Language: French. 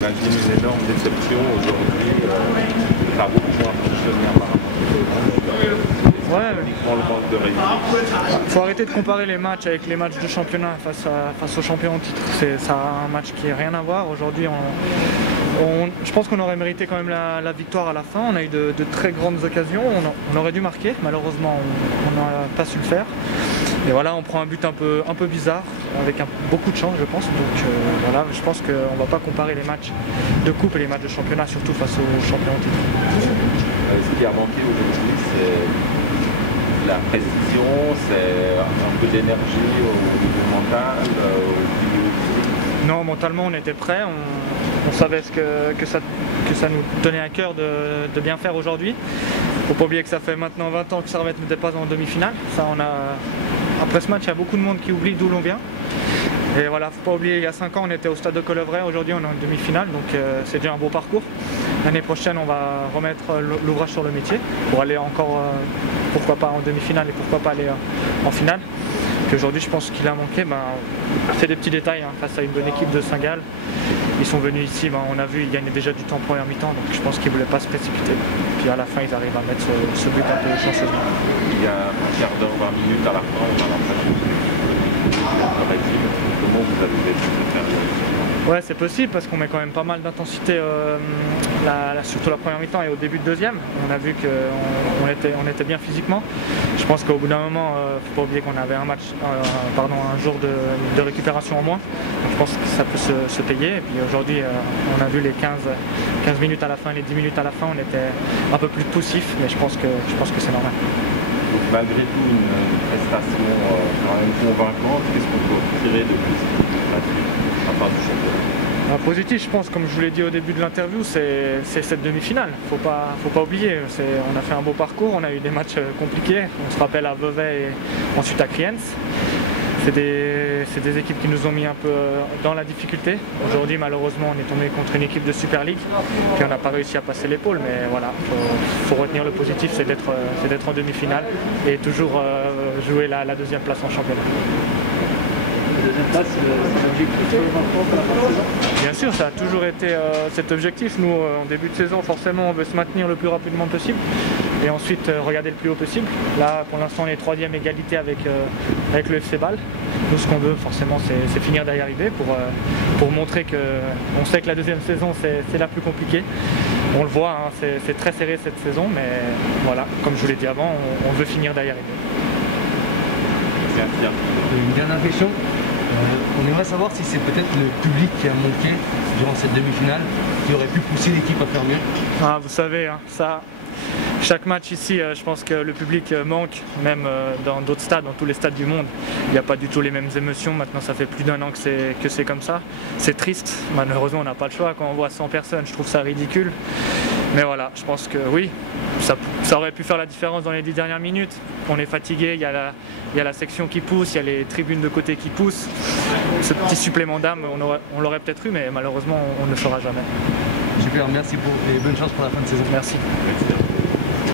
J'imagine une énorme déception aujourd'hui, ça a beaucoup moins fonctionné apparemment. Ouais. Uniquement le manque de réussite. Faut arrêter de comparer les matchs avec les matchs de championnat face aux champions en titre. Ça a un match qui n'a rien à voir. Aujourd'hui, je pense qu'on aurait mérité quand même la victoire à la fin. On a eu de très grandes occasions. On aurait dû marquer. Malheureusement, on n'a pas su le faire. Et voilà, on prend un but un peu bizarre, avec beaucoup de chance, je pense. Donc voilà, je pense qu'on ne va pas comparer les matchs de coupe et les matchs de championnat, surtout face aux champions en titre. Ce qui a manqué aujourd'hui, c'est la précision, c'est un peu d'énergie au niveau mental, au niveau physique. Non, mentalement, on était prêts. On savait que ça nous tenait à cœur de bien faire aujourd'hui. Faut pas oublier que ça fait maintenant 20 ans que Servette n'était pas en demi-finale. Après ce match, il y a beaucoup de monde qui oublie d'où l'on vient. Et voilà, faut pas oublier, il y a 5 ans, on était au stade de Colovray. Aujourd'hui, on est en demi-finale, donc c'est déjà un beau parcours. L'année prochaine, on va remettre l'ouvrage sur le métier pour aller encore, pourquoi pas en demi-finale et pourquoi pas aller en finale. Puis aujourd'hui, je pense qu'il a manqué, c'est des petits détails face à une bonne équipe de Saint-Gall. Ils sont venus ici, on a vu, ils gagnaient déjà du temps en première mi-temps, donc je pense qu'ils ne voulaient pas se précipiter. Puis à la fin, ils arrivent à mettre ce but un peu chanceusement. Il y a un quart d'heure, 20 minutes à la fin, on a l'impression que comment vous avez vécu cette période? Ouais, c'est possible parce qu'on met quand même pas mal d'intensité, surtout la première mi-temps et au début de deuxième. On a vu qu'on était bien physiquement. Je pense qu'au bout d'un moment, faut pas oublier qu'on avait un jour de récupération en moins. Donc je pense que ça peut se payer. Et puis aujourd'hui, on a vu les 15 minutes à la fin, les 10 minutes à la fin, on était un peu plus poussif, mais je pense que c'est normal. Donc malgré tout, une prestation quand même convaincante, qu'est-ce qu'on peut tirer de positif à part du championnat? Positif, je pense, comme je vous l'ai dit au début de l'interview, c'est cette demi-finale. Faut pas oublier, on a fait un beau parcours, on a eu des matchs compliqués. On se rappelle à Vevey et ensuite à Kriens. C'est des équipes qui nous ont mis un peu dans la difficulté. Aujourd'hui, malheureusement, on est tombé contre une équipe de Super League, puis on n'a pas réussi à passer l'épaule. Mais voilà, faut retenir le positif, c'est d'être en demi-finale et toujours jouer la deuxième place en championnat. La deuxième place, c'est l'objectif pour la fin de saison? Bien sûr, ça a toujours été cet objectif. Nous, en début de saison, forcément, on veut se maintenir le plus rapidement possible et ensuite regarder le plus haut possible. Là, pour l'instant, on est 3e égalité avec le FC Bâle. Nous, ce qu'on veut, forcément, c'est finir d'y arriver pour montrer qu'on sait que la deuxième saison, c'est la plus compliquée. On le voit, c'est très serré cette saison, mais voilà, comme je vous l'ai dit avant, on veut finir d'y arriver. Merci. Une dernière question. On aimerait savoir si c'est peut-être le public qui a manqué durant cette demi-finale, qui aurait pu pousser l'équipe à faire mieux. Ah, vous savez, chaque match ici, je pense que le public manque, même dans d'autres stades, dans tous les stades du monde. Il n'y a pas du tout les mêmes émotions. Maintenant, ça fait plus d'1 an que c'est comme ça. C'est triste. Malheureusement, on n'a pas le choix. Quand on voit 100 personnes, je trouve ça ridicule. Mais voilà, je pense que oui, ça aurait pu faire la différence dans les 10 dernières minutes. On est fatigué, il y a la section qui pousse, il y a les tribunes de côté qui poussent. Ce petit supplément d'âme, on l'aurait peut-être eu, mais malheureusement, on ne le fera jamais. Super, merci et bonne chance pour la fin de saison. Merci.